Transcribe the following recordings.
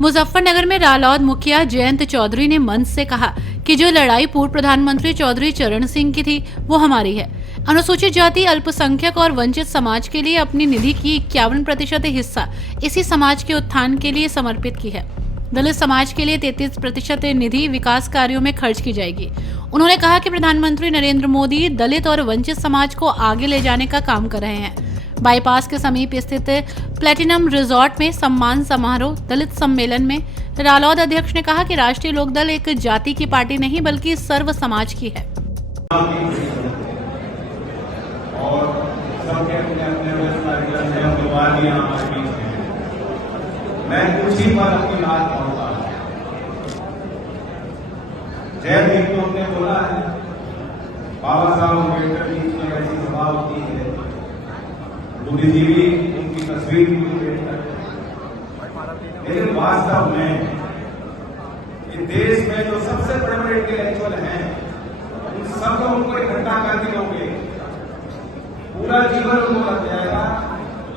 मुजफ्फरनगर में रालोद मुखिया जयंत चौधरी ने मंच से कहा कि जो लड़ाई पूर्व प्रधानमंत्री चौधरी चरण सिंह की थी वो हमारी है। अनुसूचित जाति, अल्पसंख्यक और वंचित समाज के लिए अपनी निधि की 51% हिस्सा इसी समाज के उत्थान के लिए समर्पित की है। दलित समाज के लिए 33% निधि विकास कार्यों में खर्च की जाएगी। उन्होंने कहा कि प्रधानमंत्री नरेंद्र मोदी दलित और वंचित समाज को आगे ले जाने का काम कर रहे हैं। बाईपास के समीप स्थित प्लेटिनम रिजॉर्ट में सम्मान समारोह दलित सम्मेलन में रालोद अध्यक्ष ने कहा कि राष्ट्रीय लोकदल एक जाति की पार्टी नहीं बल्कि सर्व समाज की है। और सबके अपने मैं कुछ ही पर अपनी बात कहूंगा। जयदीप तो ने बोला है बाबा साहब अम्बेडकर जी की ऐसी सभा होती है, बुद्धिजीवी उनकी तस्वीर भी अम्बेडकर, लेकिन वास्तव में इस देश में जो सबसे बड़े बड़े इंटेलेक्चुअल हैं उन सब उनको इकट्ठा कर दिलोगे, पूरा जीवन उनको लग जाएगा,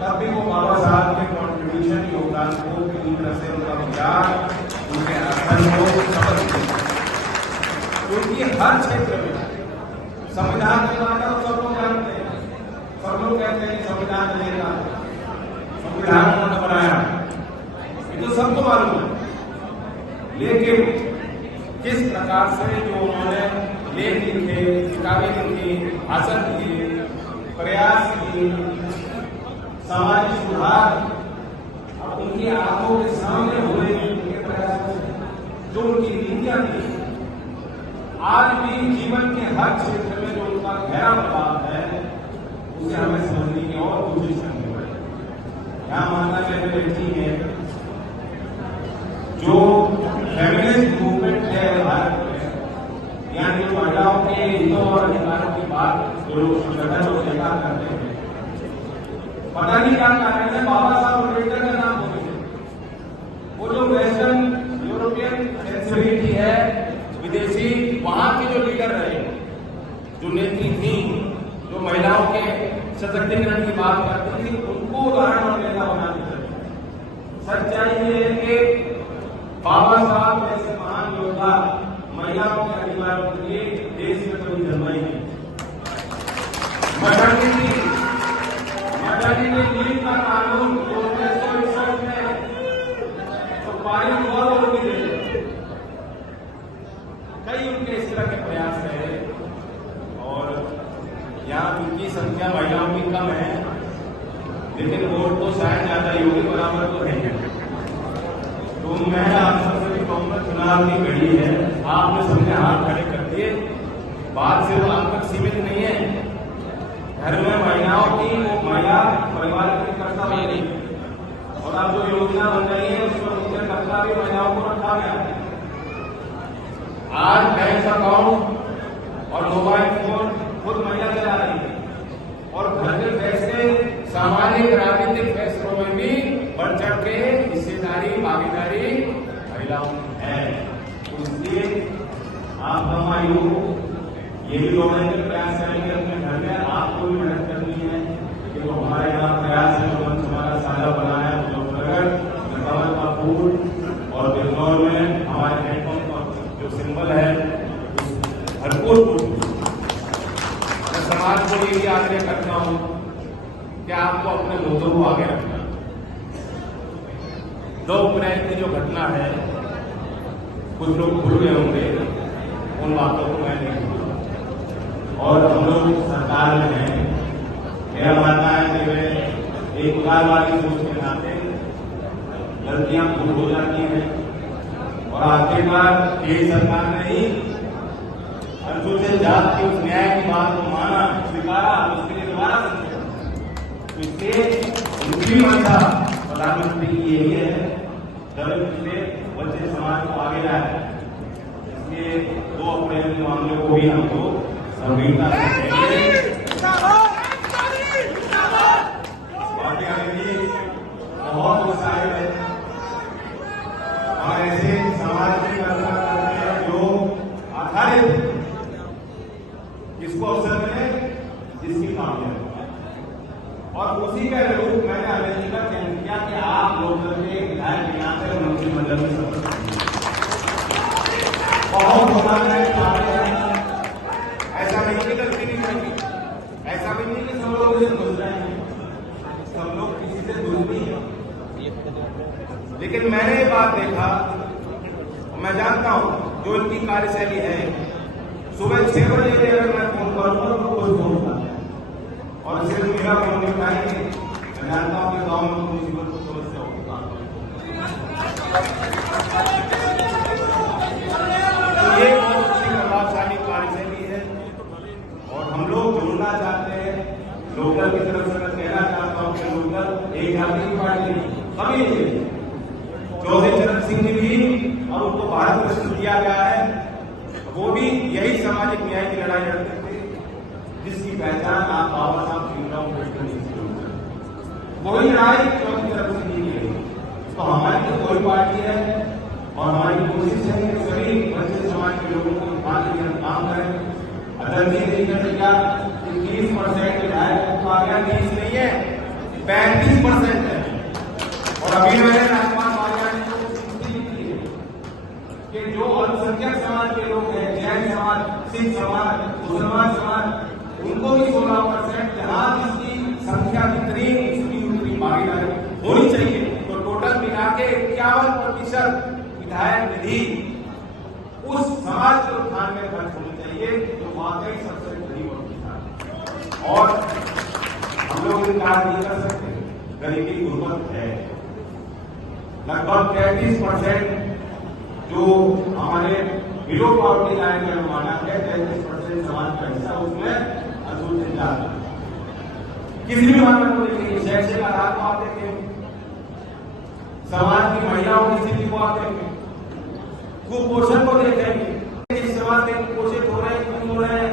तब भी वो बाबा साहब के कॉन्ट्रीब्यूशन योगदान को पूरी तरह से उनका विचार उनके अध्ययन को समझ क्योंकि हर क्षेत्र में संविधान निर्माता सब लोग जानते हैं, सब लोग कहते हैं संविधान देगा, संविधान उन्होंने बनाया, ये तो सबको मालूम है। लेकिन किस प्रकार से जो उन्होंने लेख लिखे, किताबें लिखी, भाषण दिए, प्रयास किए, सामाजिक सुधार अब उनकी आंखों के सामने हो रही है, उनके प्रयास जो उनकी नीतियां थी, आज भी जीवन के हर क्षेत्र में जो उनका गहरा प्रभाव है उसे हमें समझने की और कोशिश करनी पड़ेगी। क्या मानना मेरे ठीक है, जो फेमिनिस्ट मूवमेंट है भारत में, यानी जो महिलाओं के हितों और अधिकारों की बात जो लोग संगठन और स्वीकार करते हैं, पता नहीं क्या कारण है बाबा साहब अम्बेडकर का नाम बोलते हैं। वो जो वेस्टर्न यूरोपियन सेंसिबिलिटी है, विदेशी वहां के जो लीडर रहे, जो नेत्री थी, जो महिलाओं के सशक्तिकरण की बात करती थी, उनको उदाहरण और नेता बनाने चाहिए। सच्चाई ये है कि बाबा साहब जैसे महान योद्धा महिलाओं के अधिकारों के लिए देश में कभी जन्मा ही नहीं। नीति का कानून 1961 में तो पारित हुआ तो उनकी देश, कई उनके इस तरह के प्रयास रहे और यहाँ उनकी संख्या महिलाओं की कम है, लेकिन वोट तो शायद ज्यादा योगी बराबर तो नहीं है। तो मैं आप सबसे भी कहूंगा, चुनाव की घड़ी है, आपने सबने हाथ खड़े कर दिए, बात सिर्फ आप तक सीमित नहीं है। घर में महिलाओं की वो महिला परिवार की कर्तव्य नहीं, और अब जो योजना बन रही है उसमें मुख्य कर्तव्य भी महिलाओं को रखा गया है। आज बैंक अकाउंट और मोबाइल फोन खुद महिला चला रही है और घर के फैसले, सामाजिक राजनीतिक फैसलों में भी बढ़ चढ़ के हिस्सेदारी, भागीदारी महिलाओं की है। इसलिए आप हमारे ये भी गवर्नमेंट प्रयास करेंगे अपने घर में, आपको भी मदद करनी है कि वो हमारे यहाँ प्रयास है, जो मंच हमारा साझा बना है, मुजफ्फरनगर, नगर का फूल और बिजनौर में हमारे प्लेटफॉर्म का जो सिंबल है भरपूर मैं समाज को ये भी आग्रह करता हूँ कि आपको अपने मुद्दों को आगे रखना। 2 अप्रैल की जो घटना है, कुछ लोग भूल गए होंगे, उन बातों को मैं नहीं भूलूंगा। और हम लोग सरकार में हैं, मेरा मानना है कि वे एक उदारवादी सोच के नाते गलतियां भूल हो जाती हैं और आखिरकार ये सरकार ने ही अनुसूचित जाति की उस न्याय की बात को माना, स्वीकारा, उसके लिए दोबारा सोचा। इसलिए उनकी मंशा प्रधानमंत्री की यही है, दलित से वंचित समाज को आगे लाए। इसलिए 2 अप्रैल के मामले को भी हमको गंभीरता से बहुत उत्साहित है और ऐसे समाज की कल्पना करते हैं जो आधारित किसको अवसर मिले, जिसकी कामयाबी। और उसी के अनुरूप मैंने अमेरिका किया कि आप लोग के विधायक यहाँ से मंत्रिमंडल बनाना चाहते हैं। ऐसा नहीं कि गलती नहीं करेंगे, ऐसा भी नहीं कि सब लोग मुझे समझ रहे हैं, सब लोग किसी से दूर नहीं है। लेकिन मैंने ये बात देखा, मैं जानता हूं जो इनकी कार्यशैली है, सुबह 6 बजे भी अगर मैं फोन करूंगा तो कोई फोन उठाता और सिर्फ मेरा फोन नहीं उठाएंगे। मैं जानता हूं कि गाँव में मुसीबत को समस्या होगी। तो ये बहुत अच्छी प्रभावशाली कार्यशैली है और हम लोग जुड़ना चाहते हैं। लोकल की तरफ से मैं कहना चाहता हूँ कि लोकल एक जाति की पार्टी नहीं, सभी चौधरी चरण सिंह जी भी, और उनको भारत रत्न दिया गया है, वो भी यही सामाजिक न्याय की लड़ाई लड़ते थे जिसकी पहचान आप बाबा साहब भीमराव अम्बेडकर जी से होती है। वही लड़ाई चौधरी चरण सिंह जी की है। तो हमारी तो कोई पार्टी है और हमारी कोशिश है कि सभी वंचित समाज के लोगों को बात के लिए काम करें। अदरजी देखकर क्या 30% विधायक तो आ गया, 30 नहीं है 35% है। और अभी मैंने राजपाल बाजारी को स्थिति दी है कि जो अल्पसंख्यक समाज के लोग हैं, जैन समाज, सिख समाज, मुसलमान समाज, उनको भी 16%, जहां जिसकी संख्या जितनी उसकी उतनी भागीदारी होनी चाहिए। तो टोटल मिला के 51% विधायक निधि उस समाज के उत्थान में खर्च होनी चाहिए जो वाकई सबसे गरीब और किसान। और हम लोग इनकार नहीं कर सकते, गरीबी गुर्बत है। लगभग 33% जो हमारे बिलो पॉवर्टी लाइन का माना है, 33% समाज का हिस्सा उसमें अनुसूचित जाति। किसी भी मामले को देखेंगे, शैक्षिक आधार को आप देखेंगे, समाज की महिलाओं की स्थिति को आप देखेंगे, कुपोषण को देखेंगे, इस समाज के कुपोषित हो रहे हैं, क्यों हो रहे हैं।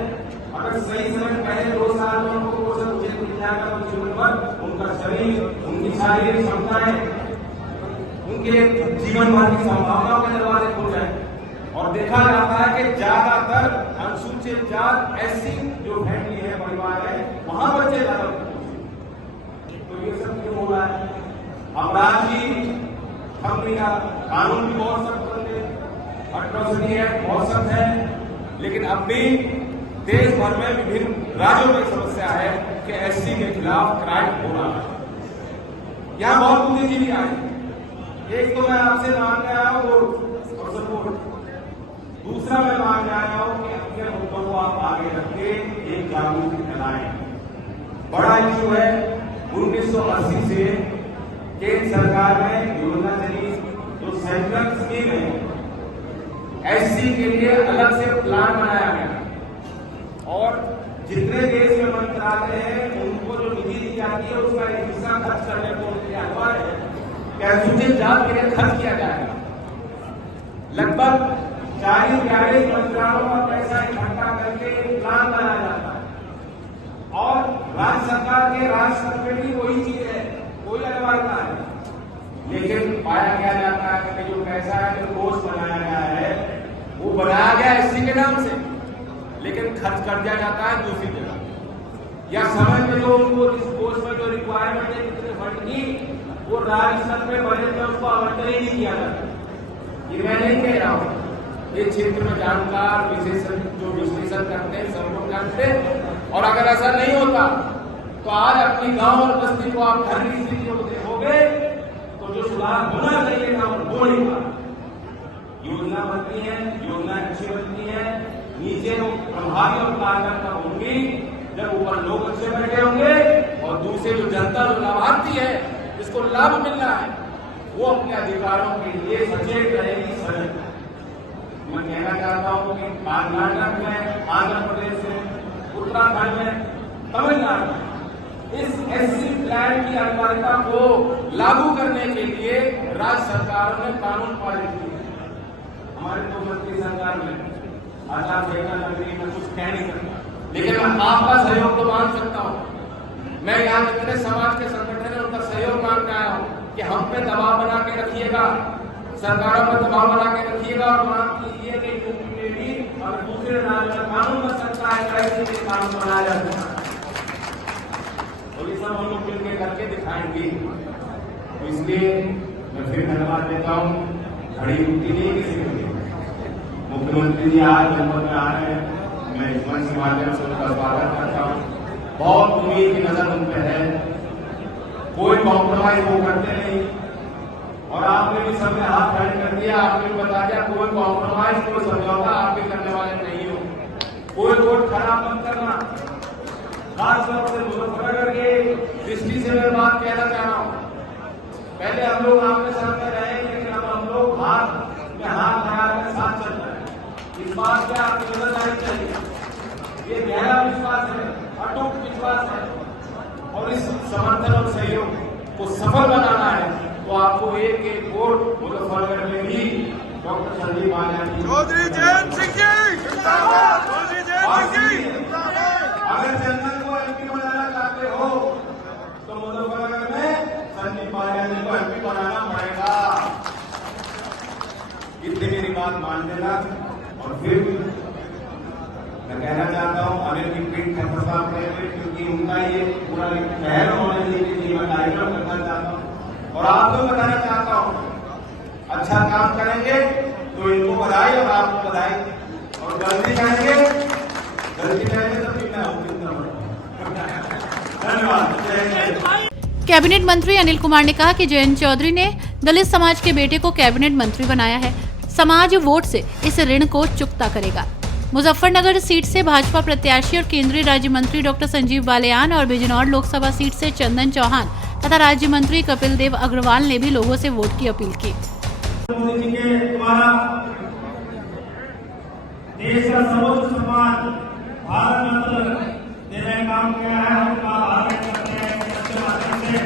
अगर सही समय पहले 2 साल में उनको कुपोषण उचित मिल जाएगा तो जीवन भर उनका शरीर, उनकी शारीरिक क्षमताएं, उनके जीवन भर की संभावनाओं के दरवाजे खुल जाए। और देखा जाता है कि ज्यादातर अनुसूचित जात ऐसी जो फैमिली है, परिवार है, वहां बच्चे ज्यादा होते हैं। तो ये सब क्यों हो रहा है? अपराध भी हम भी, कानून भी बहुत सख्त बने, अट्रॉसिटी एक्ट बहुत सख्त है, लेकिन अब भी देश भर में विभिन्न राज्यों में समस्या है कि एससी के खिलाफ क्राइम हो रहा है। यहां बहुत बुद्धिजीवी आए, एक तो मैं आपसे मांग रहा हूं और सपोर्ट, दूसरा मैं मांग रहा हूं कि अपने मुद्दों को आप आगे रख के एक जागरूकता फैलाएं। बड़ा इशू है, 1980 से केंद्र सरकार ने योजना चली, जो सेंट्रल स्कीम है, एससी के लिए अलग से प्लान बनाया गया और जितने देश में मंत्रालय हैं उनको जो निधि दी जाती है उसका एक हिस्सा खर्च करने को किया हुआ है कि अनुसूचित जात के लिए खर्च किया जाएगा। लगभग 40-42 मंत्रालयों का पैसा इकट्ठा करके एक प्लान बनाया जाता है और राज्य सरकार के राष्ट्र कमेटी वही चीज है, कोई अलग है। लेकिन पाया क्या जाता है कि जो पैसा है जो कोष बनाया गया है वो बनाया गया एससी के नाम से, लेकिन खर्च कर दिया जाता है दूसरी जगह। या समय में जो उनको इस कोष में जो रिक्वायरमेंट है कितने फंड की, वो राज्य स्तर पे बजट में उसको आवंटन ही नहीं किया जाता। ये मैं नहीं कह रहा हूँ, ये क्षेत्र में जानकार विशेषज्ञ जो विश्लेषण करते हैं सब लोग जानते हैं। और अगर ऐसा नहीं होता तो आज अपनी गांव और बस्ती को आप घर की स्थितियों को देखोगे तो जो सुधार होना चाहिए था वो नहीं हुआ। योजना बनती है, योजना अच्छी बनती है, नीचे तो प्रभावी और कारगर तब होंगी जब ऊपर लोग अच्छे बैठे होंगे और दूसरे जो जनता जो लाभार्थी है जिसको लाभ मिल रहा है वो अपने अधिकारों के लिए सचेत रहेगी, सजग। मैं कहना चाहता हूं कि कर्नाटक में, आंध्र प्रदेश में, उत्तराखंड में, तमिलनाडु में इस एससी प्लान की अनिवार्यता को लागू करने के लिए राज्य सरकारों ने कानून पारित किया। हमारे तो मंत्री सरकार में आचार संहिता नगरी में कुछ कह नहीं सकता, लेकिन मैं आपका सहयोग तो मांग सकता हूं। मैं यहाँ जितने समाज के संगठन है उनका सहयोग मांग रहा हूं कि हम पे दबाव बना के रखिएगा, सरकारों पर दबाव बना के रखिएगा और मांग कीजिए कि यूपी में भी और दूसरे राज्य में कानून बन सकता है, कैसे कानून बनाया जा सकता है। और ये सब हम लोग मिलकर करके दिखाएंगे। तो इसलिए मैं फिर धन्यवाद देता हूँ। घड़ी रुकती नहीं किसी को, मुख्यमंत्री जी आज जनपद में आ रहे हैं, मैं इस मंच के माध्यम से उनका स्वागत करता हूँ। बहुत उम्मीद की नजर उन पर है, कोई कॉम्प्रोमाइज वो करते नहीं, और आपने भी सबने हाथ खड़े कर दिया, आपने भी बता दिया कोई कॉम्प्रोमाइज, कोई समझौता आपके करने वाले नहीं हो, कोई वोट खराब मत करना। खास तौर से मुजफ्फरनगर के दृष्टि से मैं बात कहना चाह रहा हूँ, पहले हम लोग आपके सामने रहे, लेकिन अब हम लोग हाथ में हाथ लगाकर साथ चल रहे हैं। इस बात से आपकी जिम्मेदारी चाहिए, ये गहरा विश्वास है, अटूट विश्वास है, और इस समर्थन और सहयोग को सफल बनाना है तो आपको एक एक वोट मुजफ्फरनगर में भी डॉक्टर संजीव बालियान चौधरी जयंत सिंह जी जिंदाबाद, चौधरी जयंत सिंह जी जिंदाबाद। अगर जनता को एमपी बनाना चाहते हो तो मुजफ्फरनगर में संजीव बालियान जी को एमपी बनाना पड़ेगा। इतनी मेरी बात मान लेना। और फिर मैं कहना चाहता हूं अनिल की पीठ फंसा पड़े, क्योंकि उनका ये पूरा शहर होने के लिए मैं कार्यक्रम करना चाहता हूं और आपको बताना चाहता हूं, अच्छा काम करेंगे तो इनको बधाई और आपको बधाई, और गलती करेंगे तो फिर मैं धन्यवाद। कैबिनेट मंत्री अनिल कुमार ने कहा कि जयंत चौधरी ने दलित समाज के बेटे को कैबिनेट मंत्री बनाया है, समाज वोट से इस ऋण को चुकता करेगा। मुजफ्फरनगर सीट से भाजपा प्रत्याशी और केंद्रीय राज्य मंत्री डॉक्टर संजीव बालियान और बिजनौर लोकसभा सीट से चंदन चौहान तथा राज्य मंत्री कपिल देव अग्रवाल ने भी लोगों से वोट की अपील की। मोदी जी के द्वारा देश का सर्वोच्च सम्मान भारत रत्न देने का काम किया है, उनका आभार व्यक्त करते हैं। इसके माध्यम से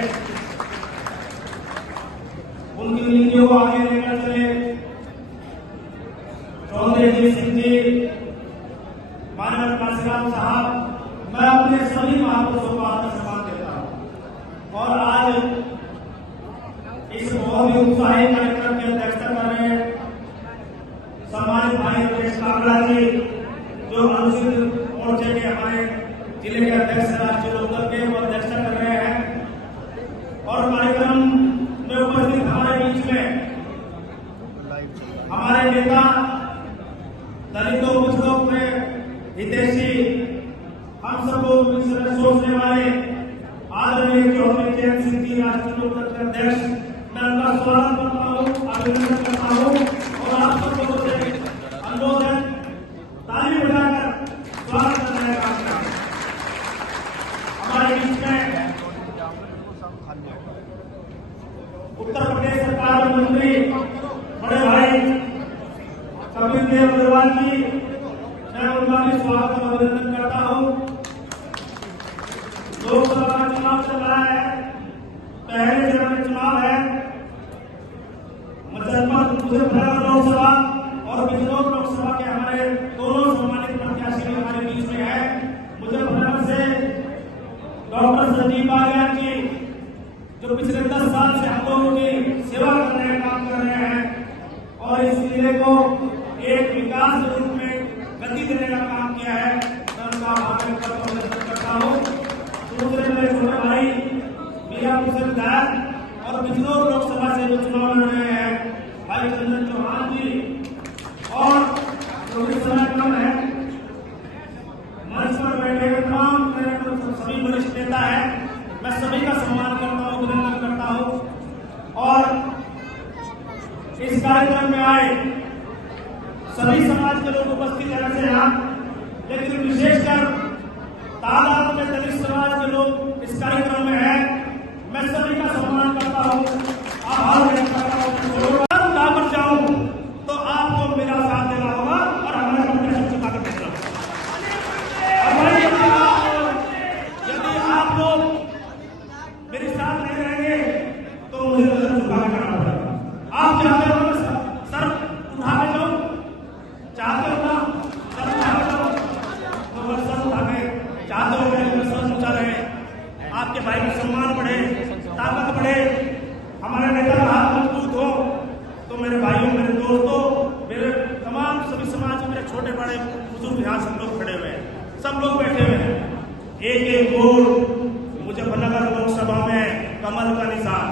उनकी नीतियों को आगे लेकर चले चौधरी जयंत सिंह जी, माननीय काशीराम साहब, मैं अपने सभी महापुरुषों को आत्मसम्मान देता हूं और आज इस बहुत ही उत्साही कार्यक्रम की अध्यक्षता कर रहे हैं सम्मानित भाई रमेश काबरा जी, जो अनुसूचित मोर्चे के हमारे जिले के अध्यक्ष राष्ट्रीय लोकदल के वो अध्यक्षता कर रहे हैं। और कार्यक्रम में उपस्थित हमारे बीच में हमारे नेता दलितों पिछड़ों में हितैषी, हम सबको सोचने वाले आदरणीय चौधरी जयंत सिंह जी, राष्ट्रीय लोकदल के अध्यक्ष, मैं उनका स्वागत करता हूँ, अभिनंदन करता हूँ और आप सबको अनुरोध है ताली बजाकर स्वागत करने का काम करें। हमारे बीच में उत्तर प्रदेश सरकार के मंत्री बड़े भाई कपिल देव अग्रवाल जी, मैं उनका भी स्वागत और अभिनंदन करता हूँ। लोकसभा का चुनाव चल रहा है, पहले चरण में चुनाव है। मुजफ्फरनगर लोकसभा और बिजनौर लोकसभा के हमारे दोनों सम्मानित प्रत्याशी हमारे बीच में है। मुजफ्फरनगर से डॉक्टर संजीव बालियान जी, जो पिछले 10 साल से हम लोगों की सेवा करने का काम कर रहे हैं और इस जिले को एक विकास के रूप में गति देने का काम किया है, मैं उनका आभार व्यक्त करता हूँ। दूसरे मेरे छोटे भाई मीरापुर से विधायक और बिजनौर लोकसभा से जो चुनाव लड़ रहे हैं भाई चंदन चौहान जी, और जो समय कम है मंच पर बैठे हुए तमाम सभी वरिष्ठ नेता है, मैं सभी का सम्मान करता हूँ, अभिनंदन करता हूँ। और इस कार्यक्रम में आए सभी समाज के लोग उपस्थित हैं वैसे यहाँ, लेकिन विशेषकर तादाद में दलित समाज के लोग इस कार्यक्रम में हैं, मैं सभी का सम्मान करता हूँ, आभार व्यक्त करता हूँ। उठाकर जाऊँ तो आपको मेरा साथ देना होगा और हमारे कॉम्पिटिशन चुका कर देना होगा। यदि आप लोग मेरे साथ नहीं रहेंगे तो मुझे नजर चुका करना पड़ेगा। आप चाहते हो सर उठा के जाओ, चाहते हो ना सर उठा के जाओ, तो बस सर उठा के चाहते हो कि सर ऊंचा रहे, आपके भाई का सम्मान बढ़े, ताकत बढ़े, हमारे नेता का हाथ मजबूत हो। तो मेरे भाइयों, मेरे दोस्तों, मेरे तमाम सभी समाज के मेरे छोटे बड़े बुजुर्ग यहाँ सब लोग खड़े हुए हैं, सब लोग बैठे हुए हैं। एक एक वोट मुजफ्फरनगर लोकसभा में कमल का निशान,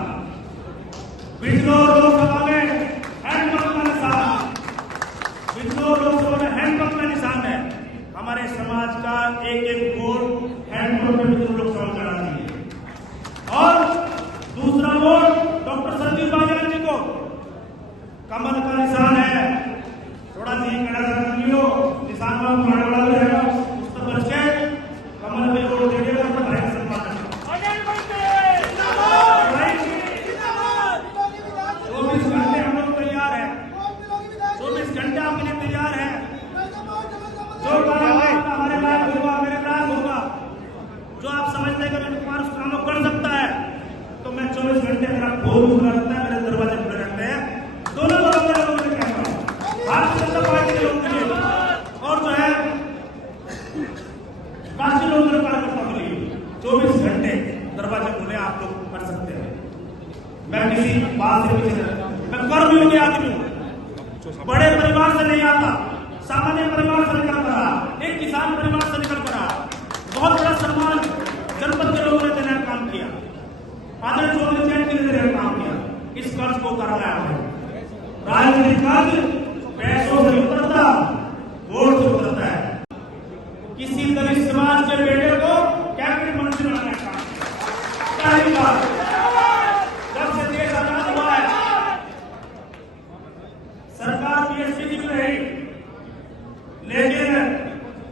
बिजनौर लोकसभा में हैंडपंप का निशान, बिजनौर कमल का निशान है, थोड़ा सी कड़ा कर लियो, निशान में मारने वाला भी रहेगा, उससे बच के कमल पे वोट दे दिएगा तो भाई सम्मान है। 24 घंटे हम लोग तैयार हैं, 24 घंटे आपके लिए तैयार है। जो काम हमारे लायक होगा, मेरे लायक होगा, जो आप समझते हैं कि अनिल कुमार उस काम को कर सकता है, तो मैं 24 घंटे मेरा फोन खुला रहता है, मेरे दरवाजे खुले रहते हैं, दोनों लोगों के लोगों के कहता हूँ, भारतीय जनता पार्टी के लोगों के लिए और जो है राष्ट्रीय लोकदल कार्यकर्ताओं के लिए 24 घंटे दरवाजे खुले, आप लोग कर सकते हैं। मैं किसी बात से पीछे नहीं, मैं कर्मयोगी आदमी हूँ, बड़े परिवार से नहीं आता, सामान्य परिवार से निकल कर रहा, एक किसान परिवार से निकल कर रहा, बहुत बड़ा सम्मान जनपद के लोगों ने देने का काम किया, आदरणीय चौधरी चरण सिंह ने काम किया, इस कर्ज को उतारना है। राजनीतिक कर्ज पैसों से उतरता, वोट से उतरता है। किसी दलित समाज के बेटे को कैबिनेट मंत्री बनाने का पहली बार जब से देश आजाद हुआ है, सरकार बीएसपी की रही, लेकिन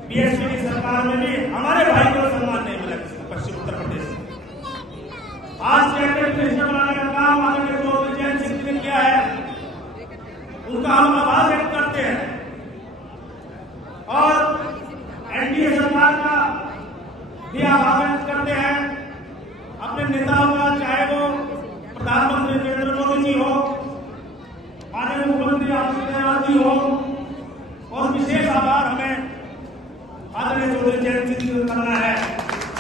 बीएसपी की सरकार में भी हमारे भाई को सम्मान नहीं मिला पश्चिम उत्तर प्रदेश में। आज कैबिनेट मिनिस्टर बनाने का काम आदरणीय चौधरी चरण सिंह ने किया है, उनका हम आभार व्यक्त करते हैं और एनडीए सरकार का भी आभार व्यक्त करते हैं, अपने नेताओं का, चाहे वो प्रधानमंत्री नरेंद्र मोदी जी हो, माननीय मुख्यमंत्री आदित्यनाथ जी हो, और विशेष आभार हमें आदरणीय चौधरी चरण सिंह जी करना है,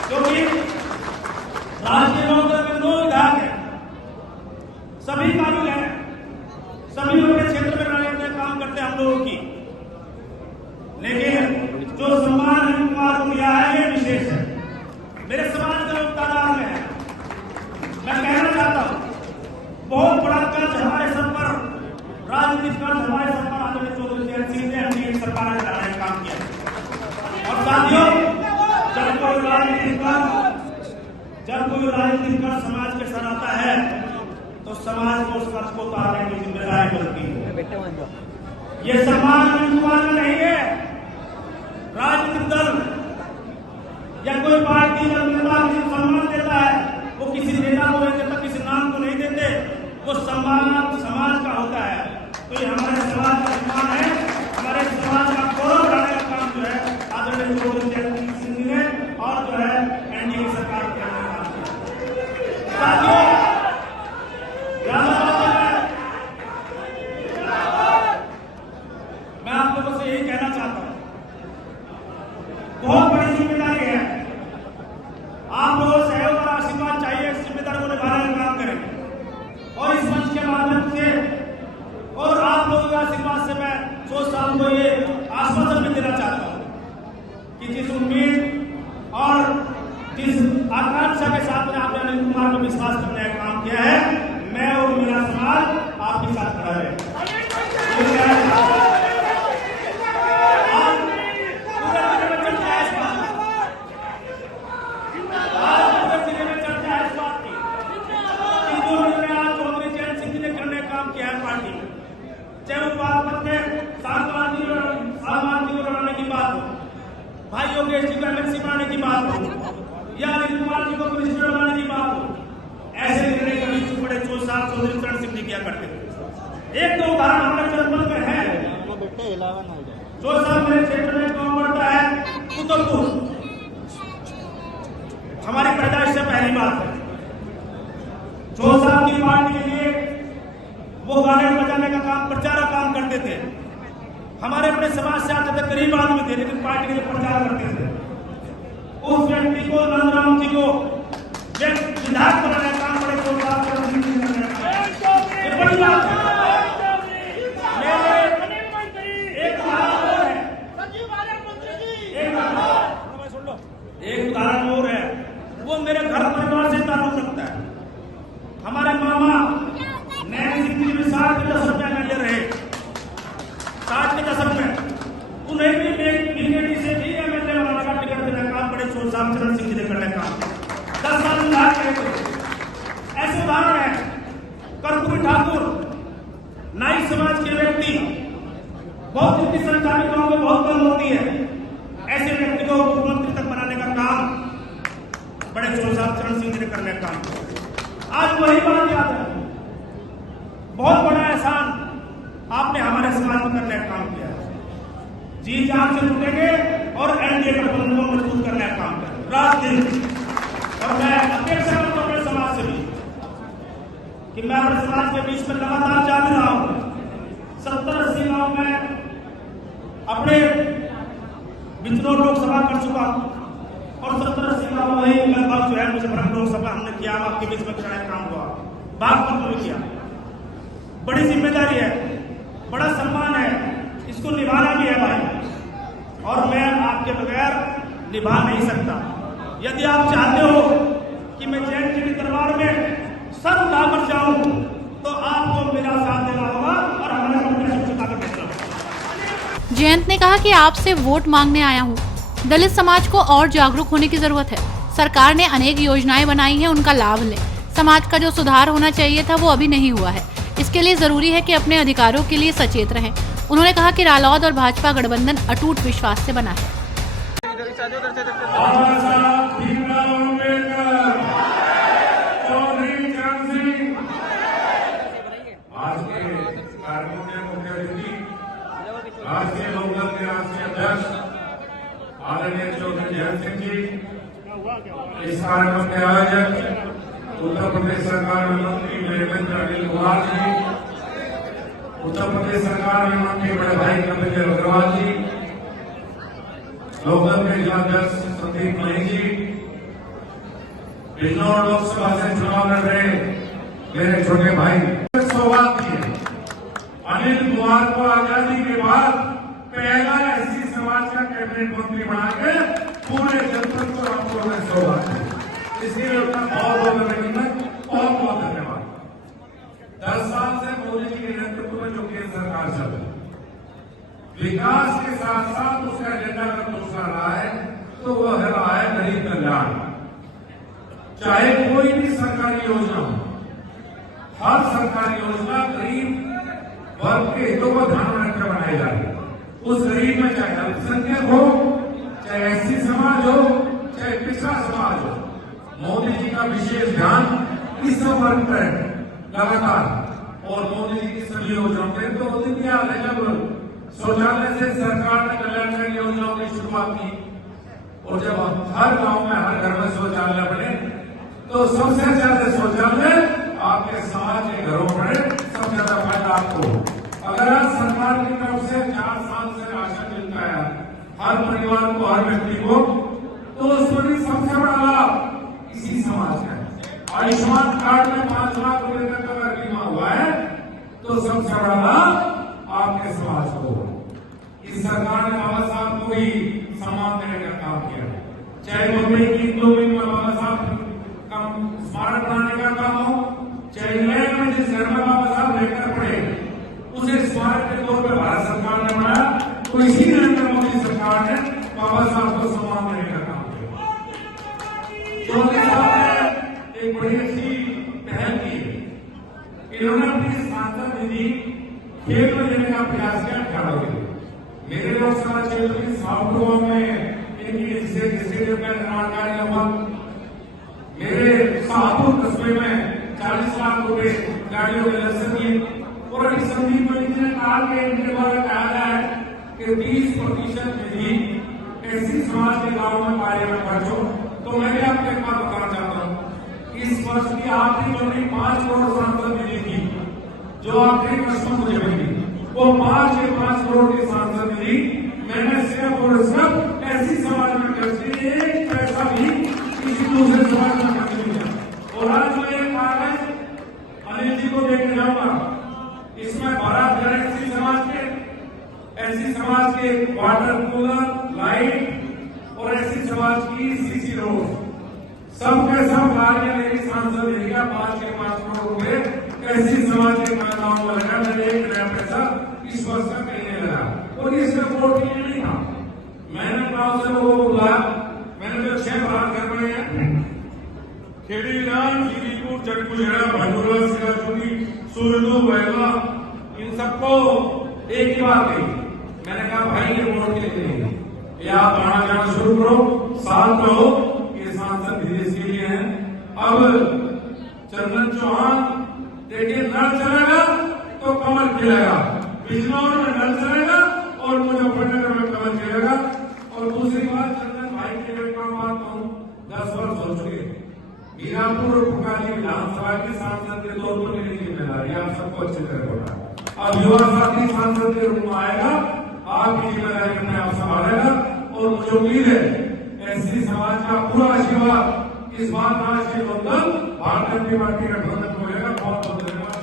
क्योंकि राष्ट्रीय लोकदल में 2 विधायक हैं, सभी काबिल हैं, सभी अपने क्षेत्र में अपने काम करते हैं हम लोगों की, लेकिन जो सम्मान अनिल कुमार को मिला है ये विशेष है, मेरे समाज के लोग तादाद में है। मैं कहना चाहता हूं, बहुत बड़ा कर्ज हमारे सर पर, राजनीतिक कर्ज हमारे सर पर आदरणीय चौधरी चरण सिंह ने एनडीए सरकार ने चलाने का काम किया। और साथियों, जब कोई राजनीतिक कर्ज समाज के सर आता है तो समाज को उस कर्ज को उतारने की जिम्मेदारी बनती है। ये सम्मान अनिल कुमार का नहीं है, राजनीतिक दल या कोई पार्टी या नेता किसी सम्मान देता है, वो किसी नेता को नहीं देता, किसी नाम को नहीं देते, वो सम्मान समाज का होता है। तो ये हमारे समाज का सम्मान है, हमारे समाज का गौरव बढ़ाने का काम जो है आदरणीय चौधरी चरण सिंह ने और जो है एनडीए सरकार के काम किया। साथियों, मैं आप लोगों से यही कहना चाहता हूं, बहुत बड़ी जिम्मेदारी है, आप लोगों से सहयोग और आशीर्वाद चाहिए, इस जिम्मेदारी को निभाने का काम करें। और इस मंच के माध्यम से और आप लोगों के आशीर्वाद से मैं 100 साल को ये आश्वासन भी देना चाहता हूं कि जिस उम्मीद और जिस आकांक्षा के साथ में आपने अनिल कुमार को विश्वास करने का काम किया है, मैं और मेरा समाज आपके साथ खड़ा है। भाई योगेश जी को एमएलसी बनाने की बात हो या अनिल कुमार जी को मिनिस्टर बनाने की बात हो, ऐसे निर्णय कभी बड़े चौधरी चरण सिंह जी किया करते थे। एक तो उदाहरण हमारे जनपद में है, जो साहब मेरे क्षेत्र में गांव पड़ता है कुतुबपुर, हमारी पैदाइश से पहली बात है। जो साहब की पार्टी के लिए वो गाने बजाने का काम, प्रचार का काम करते थे, हमारे अपने समाज से आते थे, गरीब आदमी थे, लेकिन पार्टी के लिए प्रचार करते थे। उस व्यक्ति को, नंदराम जी को विधायक बनाने का काम बड़े बड़ी बात है। एक उदाहरण और है, वो मेरे घर परिवार से ताल्लुक रखता है। हमारे मामा नैन सिंह जी भी 60 के दशक में एमएलए रहे, 60 के दशक में उन्हें भी बीजेपी से भी एमएलए बनाने का टिकट देने का बड़े चरण सिंह जी ने करने का 10 साल विधायक रहे थे। ऐसे उदाहरण है। कर्पूरी ठाकुर बहुत जिनकी संख्या भी गांव में बहुत कम होती है, ऐसे व्यक्ति को मुख्यमंत्री तक बनाने का काम बड़े चौधरी चरण सिंह जी ने करने का काम किया। आज वही बात याद है, बहुत बड़ा एहसान आपने हमारे समाज में करने का काम किया है। जी जान से जुटेंगे और एनडीए गठबंधन को मजबूत करने का काम करें रात दिन। और मैं अपेक्षा करता हूं अपने समाज से भी कि मैं अपने समाज के बीच में लगातार जा रहा हूं। 70-80 गांव में अपने बिजनौर लोकसभा कर चुका हूं और 70-80 गांव वही लगभग जो है मुजफ्फरपुर लोकसभा हमने किया, आपके बीच में कराने काम हुआ, बागपत में किया। बड़ी जिम्मेदारी है, बड़ा सम्मान है, इसको निभाना भी है भाई, और मैं आपके बगैर निभा नहीं सकता। यदि आप चाहते हो कि मैं जैन जी के दरबार में सर उठाकर जाऊं तो आपको मेरा साथ देना होगा और हमारे प्रत्याशी चुका कर भेजना होगा। जयंत ने कहा कि आपसे वोट मांगने आया हूं। दलित समाज को और जागरूक होने की जरूरत है। सरकार ने अनेक योजनाएं बनाई हैं, उनका लाभ लें। समाज का जो सुधार होना चाहिए था वो अभी नहीं हुआ है। इसके लिए जरूरी है कि अपने अधिकारों के लिए सचेत रहें। उन्होंने कहा कि रालोद और भाजपा गठबंधन अटूट विश्वास से बना है। राष्ट्रीय लोकदल के राष्ट्रीय अध्यक्ष आदरणीय चौधरी जयंत सिंह जी, इस कार्यक्रम के आयोजक उत्तर प्रदेश सरकार में मंत्री मेरे अनिल कुमार जी, उत्तर प्रदेश सरकार में मंत्री बड़े भाई कपिल अग्रवाल जी, लोकदल के जिलाध्यक्ष संदीप मलिक जी, बिजनौर लोकसभा से चुनाव लड़ रहे मेरे छोटे भाई, सौगात दी है। अनिल कुमार को आजादी के बाद पहला एससी समाज का कैबिनेट मंत्री बनाकर पूरे जनपद को आप लोगों ने सौगात दी, इसलिए उनका बहुत बहुत धन्यवाद। 10 साल से मोदी जी के नेतृत्व में जो केंद्र सरकार चल रही है, विकास के साथ साथ उसका एजेंडा अगर दूसरा रहा है तो वह है रहा है गरीब कल्याण। चाहे कोई भी सरकारी योजना हो, हर सरकारी योजना गरीब वर्ग के हितों को ध्यान में रखकर बनाई जा रही है। उस गरीब में चाहे अल्पसंख्यक हो, चाहे एससी समाज हो, चाहे पिछड़ा समाज हो, मोदी जी का विशेष ध्यान इस सब वर्ग पर है लगातार। और मोदी जी की सभी योजनाओं के तो वो दिन याद है जब शौचालय से सरकार ने कल्याणकारी योजनाओं की शुरुआत की और जब हर गांव में हर घर में शौचालय बने तो सबसे ज्यादा शौचालय आपके समाज के घरों में बने, सबसे ज्यादा फायदा आपको। अगर आज सरकार की तरफ से 4 साल से राशन मिलता है हर परिवार को, हर व्यक्ति को, तो उसमें भी सबसे बड़ा लाभ इसी समाज का है। आयुष्मान कार्ड में 5 लाख रुपए तक अगर बीमा हुआ है तो सबसे बड़ा लाभ आपके समाज को। इस सरकार ने बाबा साहब को ही सम्मान देने का काम किया है, चाहे मुंबई की 2 में बाबा साहब का स्मारक बनाने का काम हो, चाहे इंग्लैंड में जिस घर में बाबा साहब रहकर पड़े उसे स्मारक के तौर पर भारत सरकार ने बनाया, तो इसी नरेंद्र मोदी सरकार ने बाबा साहब को सम्मान देने का काम किया। मोदी साहब ने एक बड़ी अच्छी पहल की, इन्होंने अपनी सांसद निधि खेल में देने का प्रयास किया 18 के लिए। मेरे लोकसभा क्षेत्र की साउथ में इनकी स्टेडियम का निर्माण कार्य लगभग, मेरे शाहपुर कस्बे में 40 लाख रुपए गाड़ियों के लक्ष्य दिए। और अभी संदीप मलिक जी ने कहा कि इनके द्वारा कहा गया है कि 20% निधि ऐसी समाज के गांव में कार्य में खर्च हो। तो मैं भी आपको एक बात बताना चाहता हूँ, इस वर्ष की आखिरी जो 5 करोड़ सांसद निधि थी, जो आखिरी वर्ष में मुझे मिली, वो 5 करोड़ की सांसद निधि मैंने सिर्फ और सिर्फ ऐसी समाज में खर्च की, एक पैसा भी किसी दूसरे समाज में खर्च नहीं किया। और आज मैं एक कागज अनिल जी को देकर जाऊंगा, इसमें 12 घर ऐसी समाज के वाटर कूलर, लाइट और ऐसी समाज की सीसी रोड, सबके सब कार्य मेरी सांसद एरिया 5 करोड़ रुपए ऐसी समाज के महिलाओं को लगा। मैंने 1 नया पैसा इस वर्ष का कहीं नहीं लगा। और ये सिर्फ वोट के लिए नहीं था, मैंने गांव से लोगों को बुलाया, मैंने जो 6 बरात घर बने हैं, खेड़ी विधान, श्रीपुर, चटकुशेड़ा, भंडूरा, सिराजुली, सूरजू, बहला, इन सबको एक ही बात कही मैंने कहा भाई ये वोट के लिए नहीं, ये आप आना जाना शुरू करो, साथ रहो, ये सांसद विदेश के लिए हैं। अब चंदन चौहान देखिए नल चलेगा तो कमल खिलेगा, बिजनौर में नल चलेगा और मुजफ्फरनगर में कमल खिलेगा। और दूसरी बात, चंदन भाई के लिए काम बात कहूँ, 10 वर्ष हो चुके, मीरापुर पुकारी विधानसभा के सांसद के तौर पर मेरी जिम्मेदारी आप सबको अच्छी तरह होगा। अब युवा साथी सांसद के रूप में आएगा, आपकी जिम्मेदारी अपने आप संभालेगा और मुझे उम्मीद है एससी समाज का पूरा आशीर्वाद इस बार राष्ट्रीय बंधन भारतीय जनता पार्टी का गठबंधन होगा। बहुत बहुत धन्यवाद।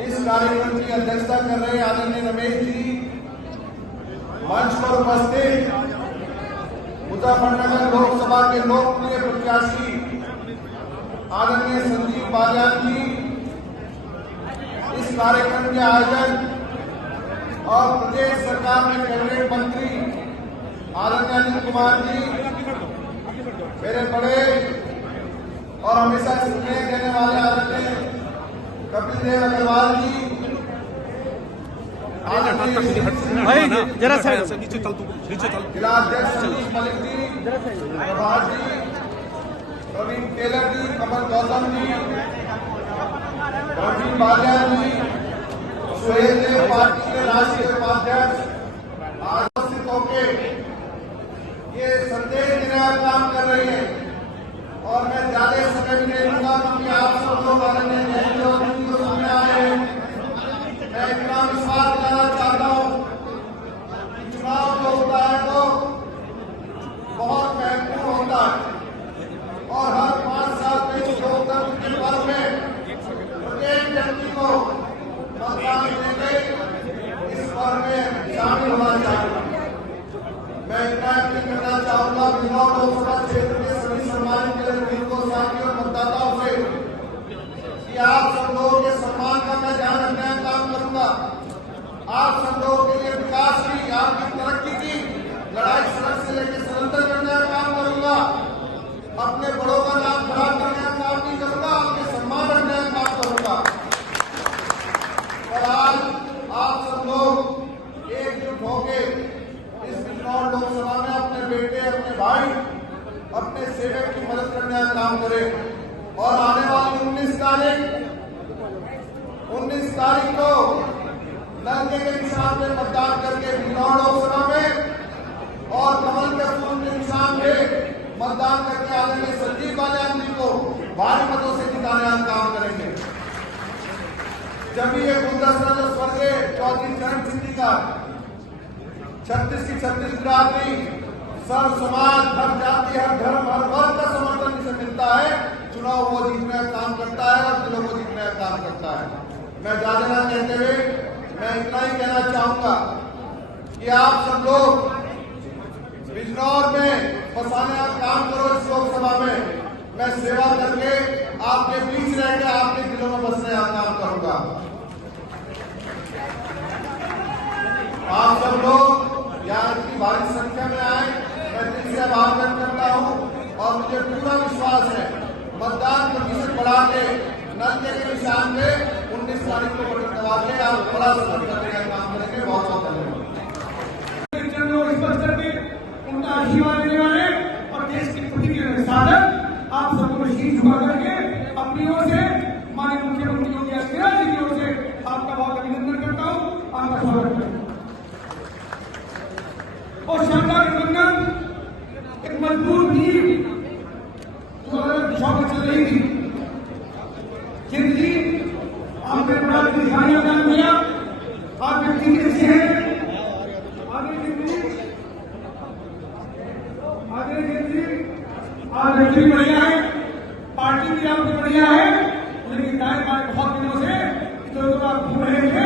इस कार्यक्रम की अध्यक्षता कर रहे आदरणीय रमेश जी, मंच पर उपस्थित मुजफ्फरनगर लोकसभा के लोकप्रिय प्रत्याशी आदरणीय संदीप बालियान जी, इस कार्यक्रम के आयोजन और प्रदेश सरकार में कैबिनेट मंत्री आदरणीय अनिल कुमार जी, मेरे बड़े और हमेशा स्नेह देने वाले आदरणीय कपिल देव अग्रवाल जी, जिलाध्यक्ष संदीप मलिक जी, प्रभात जी, प्रवीण टेलर जी, कमल गौतम जी, रवि बालियान जी, सुहेल देव पार्टी के राष्ट्रीय उपाध्यक्ष आज उपस्थित होकर ये संदेश देने का काम कर रही है। और मैं ज्यादा समय भी नहीं लूंगा क्योंकि आप सब लोग आदरणीय नरेंद्र मोदी जी को सुनने आए हैं। मैं इतना विश्वास दिलाना चाहता हूँ, चुनाव जो होता है तो बहुत महत्वपूर्ण होता है और हर 5 साल में लोकतंत्र के पर्व में प्रत्येक व्यक्ति को मतदान देने इस पर्व में शामिल होना चाहिए। मैं इतना अपील करना चाहूंगा बिजनौर लोकसभा क्षेत्र के सभी सम्मानित नागरिकों, साथियों और मतदाताओं से कि आप सब लोगों के सम्मान का मैं ध्यान रखने का काम करूंगा। आप सब लोगों के लिए विकास की, आपकी तरक्की की लड़ाई सड़क से लेकर सदंतर करने का काम करूंगा। अपने बड़ों का नाम खराब करने का काम नहीं करूंगा, आपके सम्मान रखने का काम करूंगा। और आज आप सब लोग एकजुट होकर इस बिजनौर लोकसभा में अपने बेटे, अपने भाई, अपने सेवक की मदद करने का काम करें। और आने वाली 19 तारीख को नलके के निशान पे मतदान करके बिजनौर लोकसभा में और कमल के फूल के निशान पे मतदान करके आदरणीय संदीप बालियान जी को भारी मतों से जिताने का काम करेंगे। जब भी ये गुलदस्ता जो स्वर्गीय चौधरी चरण सिंह जी का 36 की 36 बिरादरी, सर्व समाज, हर जाति, हर धर्म, हर वर्ग का समर्थन जिसे मिलता है, चुनाव वो जीतने का काम करता है और दिलों को जीतने का काम करता है। मैं ज्यादा ना कहते हुए मैं इतना ही कहना चाहूंगा कि आप सब लोग बिजनौर में बसाने का काम करो। इस लोकसभा में मैं सेवा करके आपके बीच रहकर आपके दिलों में बसने का काम करूंगा। आप सब लोग यहाँ इतनी भारी संख्या में आए, मैं दिल से आभार व्यक्त करता हूँ और मुझे पूरा विश्वास है मतदान प्रतिशत बढ़ा के नलके के निशान पे 19 तारीख को बटन दबा के आप बड़ा सफल करने का काम करेंगे। बहुत बहुत धन्यवाद। उनका आशीर्वाद देने वाले और देश के प्रति के साधन आप सबको शीश झुका करके अपनी ओर से माननीय मुख्यमंत्री योगी आदित्यनाथ जी की ओर से आपका बहुत अभिनंदन करता हूँ, आपका स्वागत करता हूँ। और शानदार गठबंधन एक मजबूत नींव जो अलग दिशा में चल रही थी, जिंदगी आपने बड़ा दिखाया काम किया, आप व्यक्ति कैसे हैं, आज व्यक्ति बढ़िया है, पार्टी भी आपकी बढ़िया है, लेकिन दाएं बाएं बहुत दिनों से इधर उधर आप घूम रहे थे,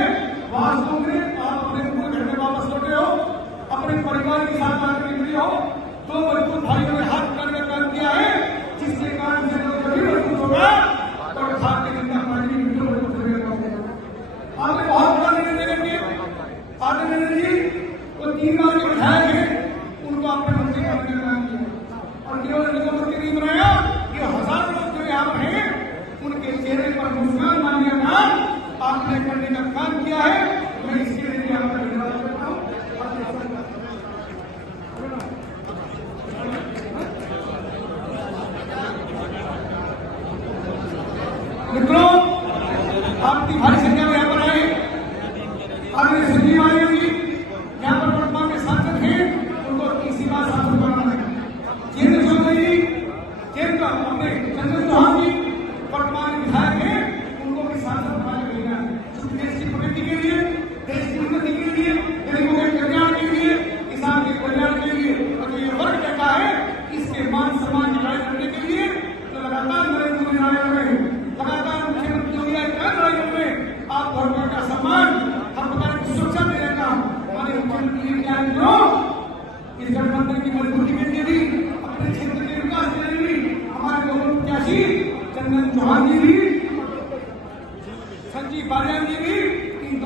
वास्तव में आप अपने पूरे घर में वापस लौटे हो, अपने परिवार के साथ आकर निकले हो, दो मजबूत भाइयों ने हाथ पकड़ने का काम किया है, जिसके कारण से लोग कभी मजबूत होगा और भारतीय जनता पार्टी की वीडियो मजबूत करने का काम करेगा। आपने बहुत बड़ा निर्णय लेंगे, आदरणीय जी को 3 बार के विधायक हैं, उनको आपने मंत्री करने का काम किया और केवल निगमों नहीं बनाया, ये हजारों लोग जो यहाँ हैं उनके चेहरे पर मुस्कान लाने का काम आपने करने का काम किया है। मैं इसके लिए आपका धन्यवाद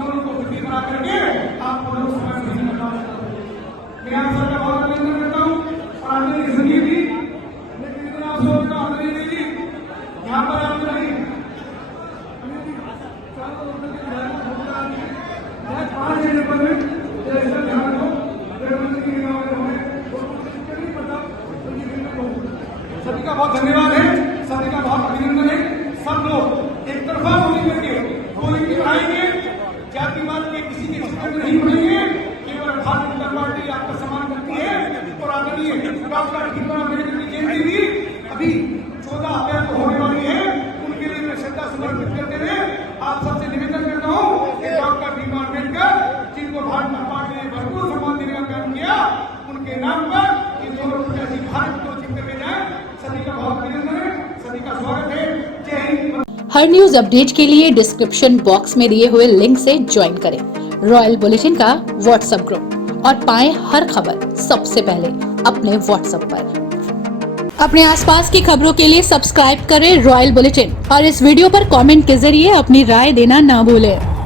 दोनों को सुखी बना करके आपको लोकसभा में नहीं करना। मैं आप सबका बहुत अभिनंदन करता हूँ और आपने जिंदगी दी, लेकिन इतना अफसोस का आदमी नहीं दी यहाँ पर आप नहीं 5 मिनट पर जैसा ध्यान दो सभी का बहुत धन्यवाद है, सभी का बहुत अभिनंदन है। सब लोग एक तरफा होने करके गोली की बढ़ाएंगे, जातिवाद के किसी के चक्कर में नहीं पड़ेंगे। केवल भारतीय जनता पार्टी आपका सम्मान करती है और आदरणीय डॉक्टर भीमराव अम्बेडकर की जयंती भी अभी 14 अप्रैल को होने वाली है। उनके लिए मैं श्रद्धा समर्पित करते हुए आप सबसे निवेदन करता हूँ कि डॉक्टर भीमराव अम्बेडकर जिनको भारत जनता पार्टी ने भरपूर सम्मान देने का काम किया, उनके नाम पर ये दोनों प्रत्याशी भारत को जीतते हुए जाए। सभी का बहुत अभिनंदन है, सभी का स्वागत है। जय हिंद। हर न्यूज अपडेट के लिए डिस्क्रिप्शन बॉक्स में दिए हुए लिंक से ज्वाइन करें रॉयल बुलेटिन का व्हाट्सएप ग्रुप और पाएं हर खबर सबसे पहले अपने व्हाट्सएप पर। अपने आसपास की खबरों के लिए सब्सक्राइब करें रॉयल बुलेटिन और इस वीडियो पर कमेंट के जरिए अपनी राय देना ना भूलें।